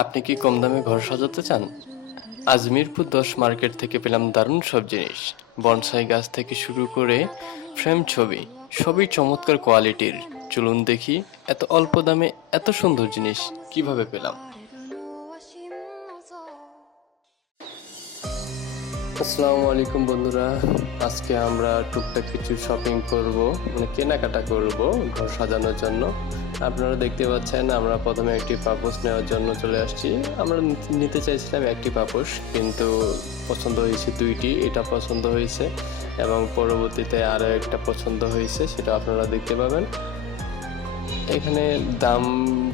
আপনি কি কম দামে ঘর সাজাতে চান? আজমিরপুর দশ মার্কেট থেকে পেলাম দারুণ সব জিনিস। বনসাই গাছ থেকে শুরু করে ফ্রেম ছবি, সবই চমৎকার কোয়ালিটির। চলুন দেখি এত অল্প দামে এত সুন্দর জিনিস কীভাবে পেলাম। আসসালামু আলাইকুম বন্ধুরা, আজকে আমরা টুকটাক কিছু শপিং করব মানে কেনাকাটা করব ঘর সাজানোর জন্য। আপনারা দেখতে পাচ্ছেন, আমরা প্রথমে একটি পাপোশ নেওয়ার জন্য চলে আসছি। আমরা নিতে- চাইছিলাম একটি পাপোশ, কিন্তু পছন্দ হয়েছে দুইটি, এটা পছন্দ হয়েছে এবং পরবর্তীতে আরও একটা পছন্দ হয়েছে, সেটা আপনারা দেখতে পাবেন। এখানে দাম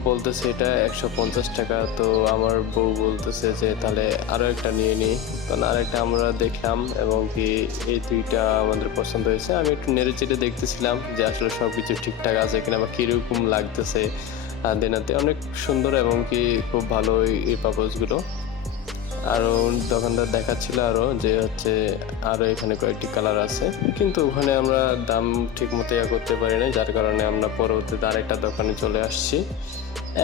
বলতেছে এটা একশো পঞ্চাশ টাকা, তো আমার বউ বলতেছে যে তাহলে আরও একটা নিয়ে নিই কারণ আরেকটা আমরা দেখলাম এবং কি এই দুইটা আমাদের পছন্দ হয়েছে। আমি একটু নেড়ে চেড়ে দেখতেছিলাম যে আসলে সব কিছু ঠিকঠাক আছে কিনা বা কীরকম লাগতেছে দেনাতে। অনেক সুন্দর এবং কি খুব ভালো এই পাপোসগুলো আরও দোকানদার দেখাচ্ছিল আরও যে হচ্ছে আরও এখানে কয়েকটি কালার আছে। কিন্তু ওখানে আমরা দাম ঠিক মতো ইয়া করতে পারি না যার কারণে আমরা পরবর্তীতে আরেকটা দোকানে চলে আসছি।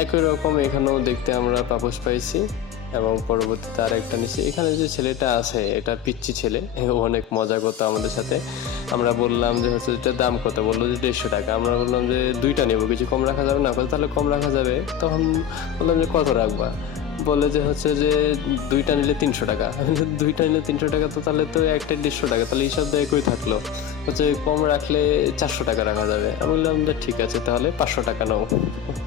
একই রকম এখানেও দেখতে আমরা পাপোশ পাইছি এবং পরবর্তীতে আরেকটা নিচ্ছি এখানে যে ছেলেটা আছে, এটা পিচ্ছি ছেলে অনেক মজা করতো আমাদের সাথে। আমরা বললাম যে, হচ্ছে এটার দাম কত? বলল যে, দেড়শো টাকা। আমরা বললাম যে, দুইটা নেব, কিছু কম রাখা যাবে না? তাহলে কম রাখা যাবে। তখন বললাম যে, কত রাখবা? বলে যে হচ্ছে যে দুইটা নিলে তিনশো টাকা। দুইটা নিলে তিনশো টাকা তো তাহলে তো একটা দেড়শো টাকা, তাহলে হিসাব দিয়ে একই থাকল। হচ্ছে কম রাখলে চারশো টাকা রাখা যাবে। আমি বললাম যে ঠিক আছে, তাহলে পাঁচশো টাকা নাও।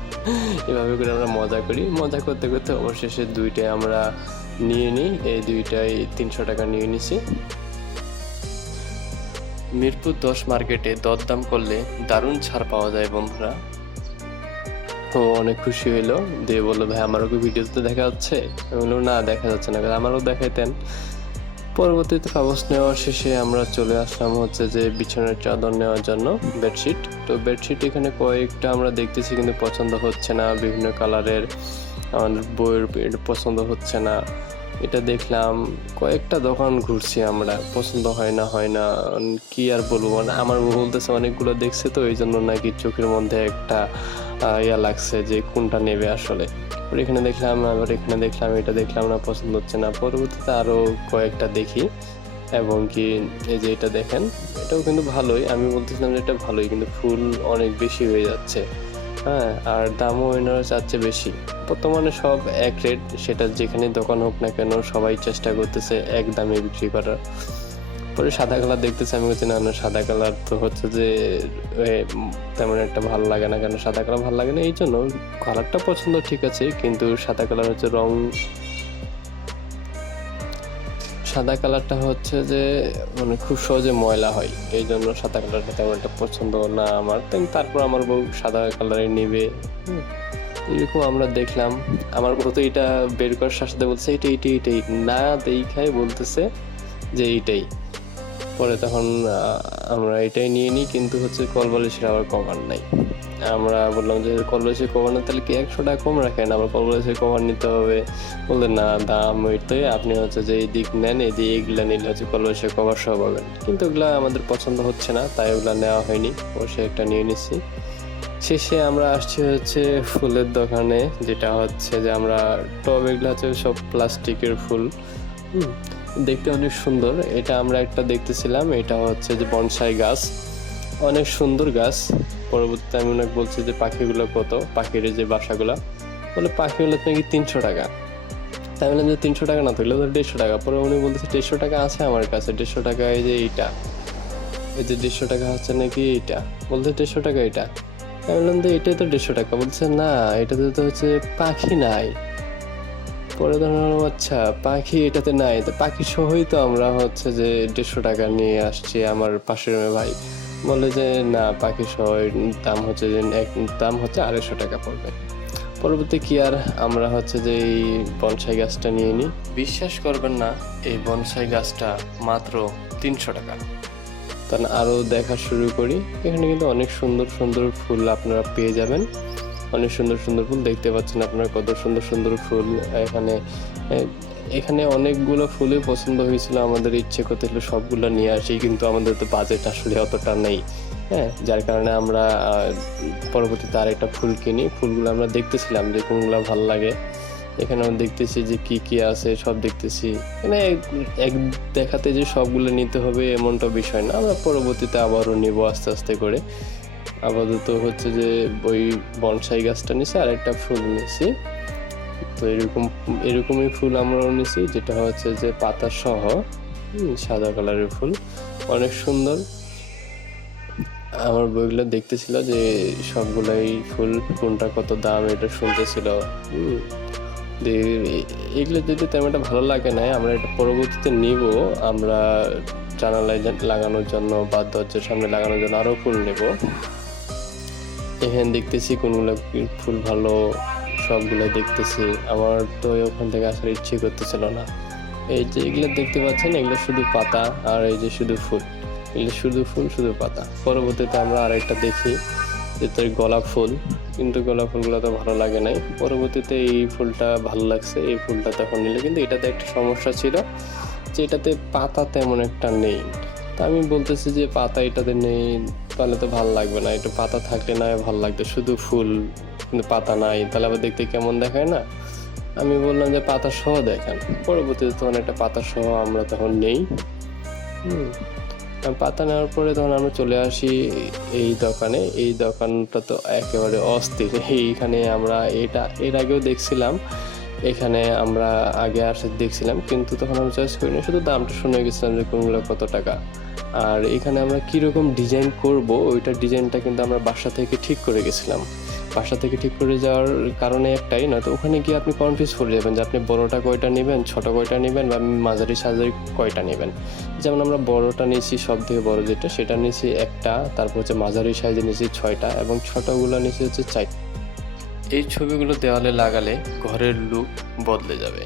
এভাবে করে আমরা মজা করি। মজা করতে করতে অবশেষে দুইটাই আমরা নিয়ে নিই। এই দুইটাই তিনশো টাকা নিয়ে নিছি। মিরপুর দশ মার্কেটে দরদাম করলে দারুণ ছাড় পাওয়া যায় বন্ধুরা। ও অনেক খুশি হইল। দিয়ে বলল, ভাই, আমারও কি ভিডিওতে দেখা যাচ্ছে আমি বললাম, না, দেখা যাচ্ছে না। আমারও দেখাইতেন। পরবর্তীতে কাগজ নেওয়ার শেষে আমরা চলে আসলাম হচ্ছে যে বিছানার চাদর নেওয়ার জন্য বেডশিট। তো বেডশিট এখানে কয়েকটা আমরা দেখতেছি কিন্তু পছন্দ হচ্ছে না। বিভিন্ন কালারের আমাদের বইয়ের পছন্দ হচ্ছে না। এটা দেখলাম কয়েকটা দোকান ঘুরছি আমরা। পছন্দ হয় না হয় না, কি আর বলব? আমার বলতেছে, অনেকগুলো দেখছে তো? এই জন্য নাকি চোখের মধ্যে একটা ইয়া লাগছে যে কোনটা নেবে আসলে। এখানে দেখলাম আবার এখানে দেখলাম, এটা দেখলাম না, পছন্দ হচ্ছে না। পরবর্তীতে আরও কয়েকটা দেখি। এবং কি, এই যে এটা দেখেন, এটাও কিন্তু ভালোই। আমি বলতেছিলাম যে এটা ভালোই, কিন্তু ফুল অনেক বেশি হয়ে যাচ্ছে। হ্যাঁ আর দামও এনারা চাচ্ছে বেশি। বর্তমানে সব এক রেট, সেটা যেখানে দোকান হোক না কেন, সবাই চেষ্টা করতেছে এক দামে বিক্রি করার। পরে সাদা কালার দেখতেছি, আমি বলছি, না না, সাদা কালার তো হচ্ছে যে তেমন একটা ভালো লাগে না, কেন সাদা কালার ভালো লাগে না? এই জন্য কালারটা পছন্দ ঠিক আছে, কিন্তু সাদা কালার হচ্ছে রং। সাদা কালারটা হচ্ছে যে মানে খুব সহজে ময়লা হয়, এই জন্য সাদা কালারটা তেমন একটা পছন্দ না আমার। তারপর আমার বউ সাদা কালারে নিবে। এরকম আমরা দেখলাম। আমার বউ তো এটা বের করার সাথে বলছে এটা এটাই এটাই না দেখাই বলতেছে যে, এইটাই। পরে তখন আমরা এটাই নিয়ে নিই কিন্তু হচ্ছে কলবালিশের আবার কভার নাই। আমরা বললাম যে কলবালিশের কভার না তাহলে কি একশো টাকা কম রাখেন? আবার কলবালিশের কভার নিতে হবে। বললেন না দাম ওইটাই আপনি হচ্ছে যে এই দিক নেন এই দিক এগুলা নিলে হচ্ছে কলবালিশের কভার সহ পাবেন। কিন্তু ওগুলা আমাদের পছন্দ হচ্ছে না তাই ওগুলা নেওয়া হয়নি। অবশ্যই একটা নিয়ে নিচ্ছি শেষে আমরা আসছি হচ্ছে ফুলের দোকানে যেটা হচ্ছে যে আমরা টব এগুলো হচ্ছে সব প্লাস্টিকের ফুল। হুম, দেখতে অনেক সুন্দর। এটা আমরা একটা দেখতেছিলাম, এটা হচ্ছে যে বনসাই গাছ। অনেক সুন্দর গাছ। পরবর্তীতে আমি অনেক বলছি যে পাখিগুলো কত, পাখির যে বাসাগুলো। বলে পাখিগুলো নাকি তিনশো টাকা। তাই বললাম যে তিনশো টাকা না থাকলে দেড়শো টাকা। পরে উনি বলতেছে, দেড়শো টাকা আছে আমার কাছে। দেড়শো টাকা এই যে এইটা। এই যে দেড়শো টাকা হচ্ছে নাকি এইটা। বলতে দেড়শো টাকা এটা। আমি বললাম যে, এটাই তো দেড়শো টাকা। বলছে, না, এটাতে তো হচ্ছে পাখি নাই। পরে ধরলাম আচ্ছা পাখি এটাতে নাই। তো পাখি সহই তো আমরা হচ্ছে যে দেড়শো টাকা নিয়ে আসছি আমার পাশের ভাই। বলে যে, না, পাখি সহ দাম হচ্ছে যে এক, দাম হচ্ছে আড়াইশো টাকা পড়বে। পরবর্তী কি আর আমরা হচ্ছে যে এই বনসাই গাছটা নিয়ে নিই। বিশ্বাস করবেন না, এই বনসাই গাছটা মাত্র তিনশো টাকা। তখন আরও দেখা শুরু করি। এখানে কিন্তু অনেক সুন্দর সুন্দর ফুল আপনারা পেয়ে যাবেন। অনেক সুন্দর সুন্দর ফুল দেখতে পাচ্ছেন আপনারা, কত সুন্দর সুন্দর ফুল। এখানে এখানে অনেকগুলো ফুলই পছন্দ হয়েছিল, আমাদের ইচ্ছে করতে সবগুলো নিয়ে আসি, কিন্তু আমাদের তো বাজেট আসলে অতটা নেই। হ্যাঁ যার কারণে আমরা পরবর্তীতে আরেকটা ফুল কিনি। ফুলগুলো আমরা দেখতেছিলাম যে কোনগুলো ভালো লাগে। এখানে এখানেও দেখতেছি যে কি কি আছে, সব দেখতেছি। মানে এক দেখাতে যে সবগুলো নিতে হবে এমনটা বিষয় না আমরা পরবর্তীতে আবারও নিব আস্তে আস্তে করে। আপাতত হচ্ছে যে ওই বনসাই গাছটা নিছি আর একটা ফুল নিছি। তো এরকম, এরকমই ফুল আমরাও নিছি, যেটা হচ্ছে যে পাতা সহ সাদা কালারের ফুল। অনেক সুন্দর। আমার বইগুলো দেখতেছিল যে সবগুলাই ফুল কোনটা কত দাম, এটা শুনতেছিল। এগুলো যদি তেমন একটা ভালো লাগে না আমরা এটা পরবর্তীতে নিব, আমরা জানালায় লাগানোর জন্য বা দরজার সামনে লাগানোর জন্য আরও ফুল নেব। এখানে দেখতেছি কোনগুলো ফুল ভালো, সবগুলো দেখতেছি। আমার তো ওখান থেকে আসার ইচ্ছে করতেছিল না। এই যে এগুলো দেখতে পাচ্ছেন, এগুলো শুধু পাতা আর এই যে শুধু ফুল। এগুলো শুধু ফুল, শুধু পাতা। পরবর্তীতে আমরা আরেকটা দেখি যে তোর গোলাপ ফুল। কিন্তু গোলাপ ফুলগুলো তো ভালো লাগে নাই। পরবর্তীতে এই ফুলটা ভালো লাগছে, এই ফুলটা তখন নিলে। কিন্তু এটাতে একটা সমস্যা ছিল যে এটাতে পাতা তেমন একটা নেই। তা আমি বলতেছি যে পাতা এটাতে নেই, তাহলে তো ভালো লাগবে না। একটু পাতা থাকলে না ভালো লাগতো শুধু ফুল, কিন্তু পাতা নাই। তাহলে আবার দেখতে কেমন দেখায় না? আমি বললাম যে পাতা সহ দেখেন। পরবর্তীতে তখন একটা পাতা সহ আমরা তখন নেই। হুম পাতা নেওয়ার পরে তখন আমরা চলে আসি এই দোকানে। এই দোকানটা তো একেবারে অস্থির। এইখানে আমরা এটা, এর আগেও দেখছিলাম এখানে আমরা আগে আসে দেখছিলাম, কিন্তু তখন আমরা চয়েস করিনি, শুধু দামটা শুনে গেছিলাম যে কোনগুলো কত টাকা। আর এখানে আমরা কীরকম ডিজাইন করব, ওইটার ডিজাইনটা কিন্তু আমরা বাসা থেকে ঠিক করে গেছিলাম। বাসা থেকে ঠিক করে যাওয়ার কারণে একটাই, নয়তো ওখানে গিয়ে আপনি কনফিউজ করে যাবেন যে আপনি বড়টা কয়টা নেবেন, ছোট কয়টা নেবেন বা মাঝারি সাজারি কয়টা নেবেন। যেমন আমরা বড়টা নিয়েছি, সব থেকে বড় যেটা, সেটা নিয়েছি একটা, তারপর হচ্ছে মাঝারি সাইজে নিয়েছি ছয়টা, এবং ছোটগুলো নিয়েছি হচ্ছে চারটা। এই ছবিগুলো দেওয়ালে লাগালে ঘরের লুক বদলে যাবে।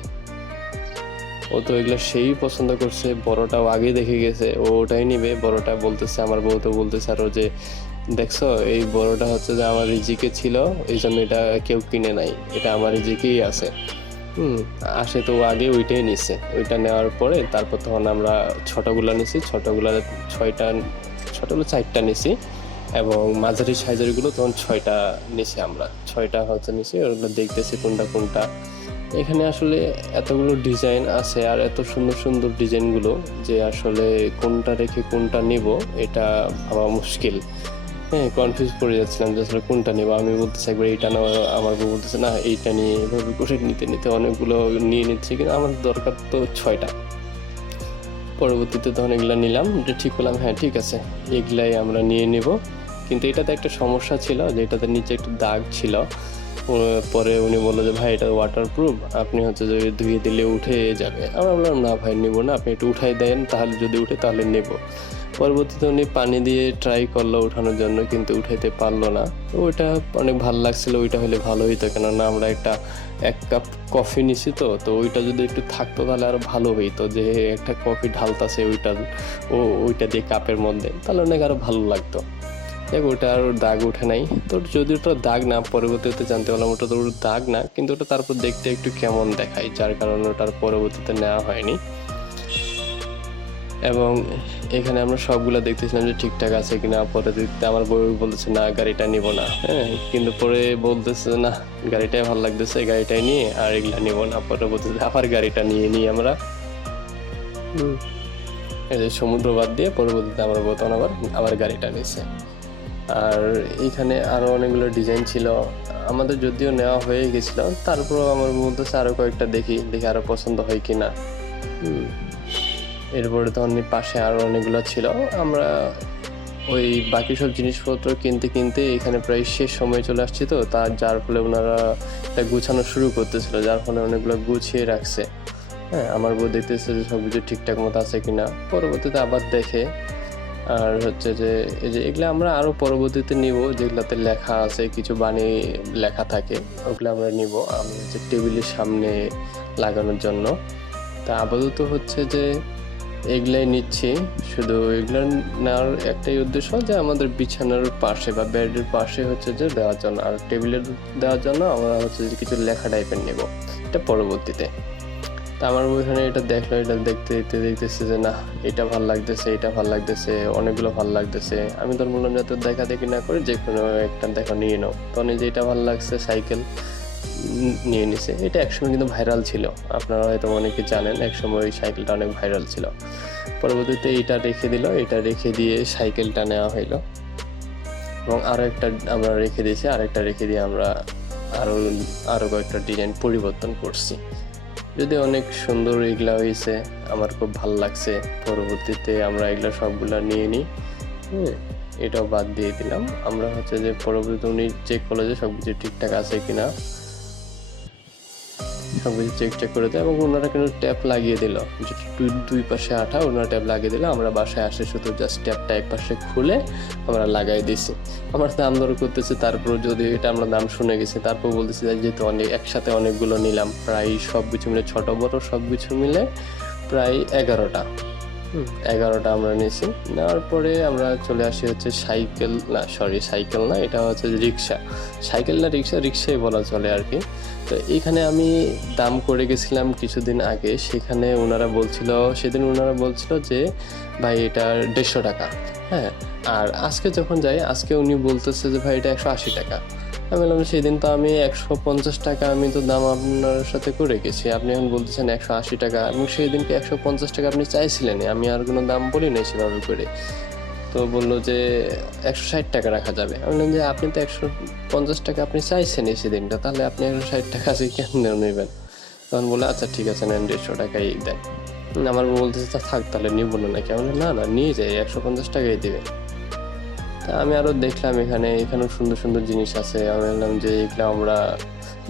ও তো এগুলো সেই পছন্দ করছে, বড়টাও আগে দেখে গেছে, ও ওটাই নিবে, বড়টা বলতেছে, আমার বউ তো বলতেছে আরও যে, দেখছ, এই বড়টা হচ্ছে যে আমার রিজিকে ছিল, এই জন্য এটা কেউ কিনে নাই, এটা আমার রিজিকেই আছে। হুম, আসে তো আগে ওইটাই নিছে, ওইটা নেওয়ার পরে তারপর তখন আমরা ছোটগুলো নিছি ছোটগুলো ছয়টা, ছোটগুলো চারটা নিছি এবং মাঝারি সাইজেরগুলো তখন ছয়টা নিছি আমরা। ছয়টা হচ্ছে নিছি, ওগুলো দেখতেছি কোনটা কোনটা। এখানে আসলে এতগুলো ডিজাইন আছে আর এত সুন্দর সুন্দর ডিজাইনগুলো যে আসলে কোনটা রেখে কোনটা নিব, এটা ভাবা মুশকিল। হ্যাঁ কনফিউজ পড়ে যাচ্ছিলাম যে আসলে কোনটা নেব। আমি বলতেছি একবার এইটা নেওয়া আমার বউ বলতেছে, না, এইটা নিয়ে এভাবে নিতে নিতে অনেকগুলো নিয়ে নিচ্ছি। কিন্তু আমার দরকার তো ছয়টা। পরবর্তীতে তখন এগুলো নিলাম ঠিক করলাম হ্যাঁ ঠিক আছে, এগুলাই আমরা নিয়ে নেব। কিন্তু এটাতে একটা সমস্যা ছিল যে এটাতে নিচে একটু দাগ ছিল। পরে উনি বলল যে, ভাই, এটা ওয়াটার প্রুফ আপনি হচ্ছে যে ধুয়ে দিলে উঠে যাবে। আমরা বললাম, না ভাই, নেব না, আপনি একটু উঠাই দেন, তাহলে যদি উঠে তাহলে নেব। পরবর্তীতে উনি পানি দিয়ে ট্রাই করল উঠানোর জন্য, কিন্তু উঠাইতে পারল না। তো ওইটা অনেক ভালো লাগছিল, ওইটা হলে ভালো হইতো। কেননা আমরা একটা এক কাপ কফি নিছি তো তো ওইটা যদি একটু থাকতো তাহলে আরও ভালো হইতো। যে একটা কফি ঢালতাছে ওইটা, ও ওইটা দিয়ে কাপের মধ্যে, তাহলে অনেক আরও ভালো লাগতো। দেখ ওটা আর দাগ ওঠে নাই। তোর যদি ওটা দাগ না, পরবর্তীতে জানতে পারলাম ওটা তো ওর দাগ না, কিন্তু ওটা তারপর দেখতে একটু কেমন দেখায়, যার কারণে ওটার পরবর্তীতে নেওয়া হয়নি। এবং এখানে আমরা সবগুলা দেখতেছিলাম যে ঠিকঠাক আছে কিনা পরে দেখতে আমার বউ বলতেছে না গাড়িটা নিব না। হ্যাঁ কিন্তু পরে বলতেছে না গাড়িটাই ভালো লাগতেছে গাড়িটাই নিয়ে আর এগুলা নিব না। পরবর্তীতে আবার গাড়িটা নিয়ে নিই আমরা। হুম। এই যে সমুদ্র বাদ দিয়ে পরবর্তীতে আমার বউ তখন আবার আবার গাড়িটা নিছে। আর এইখানে আরও অনেকগুলো ডিজাইন ছিল। আমাদের যদিও নেওয়া হয়ে গেছিল তারপরেও আমার বলতেছে আরও কয়েকটা দেখি দেখি আরও পছন্দ হয় কিনা। হুম। এরপরে তখন পাশে আরও অনেকগুলো ছিল। আমরা ওই বাকি সব জিনিসপত্র কিনতে কিনতে এখানে প্রায় শেষ সময় চলে আসছি তো, তার যার ফলে ওনারা এটা গুছানো শুরু করতেছিল, যার ফলে অনেকগুলো গুছিয়ে রাখছে। হ্যাঁ আমার বউ দেখতেছে যে সব কিছু ঠিকঠাক মতো আছে কি না পরবর্তীতে আবার দেখে। আর হচ্ছে যে, এই যে এগুলো আমরা আরও পরবর্তীতে নিব, যেগুলোতে লেখা আছে, কিছু বাণী লেখা থাকে, ওগুলো আমরা নিব আমি হচ্ছে টেবিলের সামনে লাগানোর জন্য। তা আপাতত হচ্ছে যে এগুলাই নিচ্ছি। শুধু এগুলো নেওয়ার একটাই উদ্দেশ্য যে আমাদের বিছানার পাশে বা বেডের পাশে হচ্ছে যে দেওয়ার জন্য আর টেবিলের দেওয়ার জন্য আমরা হচ্ছে যে কিছু লেখা টাইপের নেব। এটা পরবর্তীতে। তা আমার ওইখানে এটা দেখল, এটা দেখতে দেখতে, দেখতেছে যে না, এটা ভালো লাগতেছে, এটা ভালো লাগতেছে, অনেকগুলো ভালো লাগতেছে। আমি তোর বললাম যে তোর দেখা দেখি না করে, যে কোনো একটা দেখা নিয়ে নাও। তখন যে এটা ভালো লাগছে, সাইকেল। নিয়ে নিছে। এটা একসময় কিন্তু ভাইরাল ছিল। আপনারা হয়তো অনেকে জানেন, একসময় ওই সাইকেলটা অনেক ভাইরাল ছিল। পরবর্তীতে এটা রেখে দিল। এটা রেখে দিয়ে সাইকেলটা নেওয়া হইল। এবং আরও একটা আমরা রেখে দিয়েছি, আরেকটা রেখে দিয়ে আমরা আরও আরও কয়েকটা ডিজাইন পরিবর্তন করছি। যদি অনেক সুন্দর এগুলা হয়েছে আমার খুব ভালো লাগছে। পরবর্তীতে আমরা এগুলো সবগুলা নিয়ে নিই। হ্যাঁ এটাও বাদ দিয়ে দিলাম। আমরা হচ্ছে যে পরবর্তীতে উনি চেক করল যে সব কিছু ঠিকঠাক আছে কিনা সব কিছু চেক চেক করে দেয় এবং ওনারা কিন্তু ট্যাপ লাগিয়ে দিল। দুই পাশে আঠা, ওনারা ট্যাপ লাগিয়ে দিল। আমরা বাসায় আসে শুধু জাস্ট ট্যাপটা এক পাশে খুলে আমরা লাগাই দিছি। আমার দাম দর করতেছে, তারপর যদি এটা আমরা দাম শুনে গেছি, তারপর বলতেছি যেহেতু অনেক, একসাথে অনেকগুলো নিলাম, প্রায় সব কিছু মিলে ছোটো বড়ো সব কিছু মিলে প্রায় এগারোটা। এগারোটা আমরা নিয়েছি। নেওয়ার পরে আমরা চলে আসি হচ্ছে সাইকেল, না সরি সাইকেল না, এটা হচ্ছে রিক্সা। সাইকেল না, রিক্সা, রিক্সাই বলা চলে আর কি। তো এখানে আমি দাম করে গেছিলাম কিছুদিন আগে। সেখানে ওনারা বলছিল, সেদিন ওনারা বলছিল যে, ভাই, এটা দেড়শো টাকা। হ্যাঁ আর আজকে যখন যাই, আজকে উনি বলতেছে যে, ভাই, এটা একশো আশি টাকা। আমি বললাম সেদিন তো আমি একশো পঞ্চাশ টাকা, আমি তো দাম আপনার সাথে করে গেছি আপনি এখন বলতেছেন একশো আশি টাকা। এবং সেই দিনকে একশো পঞ্চাশ টাকা আপনি চাইছিলেন আমি আর কোনো দাম বলি নাই সেভাবে করে। তো বলল যে একশো ষাট টাকা রাখা যাবে। আমি বললাম যে আপনি তো একশো পঞ্চাশ টাকা আপনি চাইছেন এই সেদিনটা, তাহলে আপনি একশো ষাট টাকা আছে কেন নেবেন? তখন বলে আচ্ছা ঠিক আছে, নেন, দেড়শো টাকাই দেন। আমার বলতেছে থাক, তাহলে নিব না নাকি? আমি না না, নিয়ে যাই, একশো পঞ্চাশ টাকাই দিবে। তা আমি আরও দেখলাম এখানে, এখানেও সুন্দর সুন্দর জিনিস আছে। আমি বললাম যে এগুলো আমরা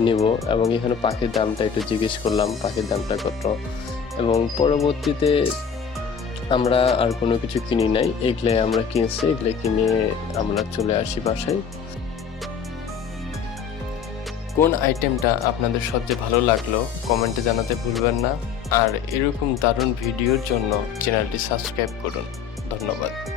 নিব এবং এখানে পাখির দামটা একটু জিজ্ঞেস করলাম, পাখির দামটা কত? এবং পরবর্তীতে আমরা আর কোনো কিছু কিনি নাই। এগুলো আমরা কিনছি, এগুলো কিনে আমরা চলে আসি বাসায়। কোন আইটেমটা আপনাদের সবচেয়ে ভালো লাগল কমেন্টে জানাতে ভুলবেন না। আর এরকম দারুণ ভিডিওর জন্য চ্যানেলটি সাবস্ক্রাইব করুন। ধন্যবাদ।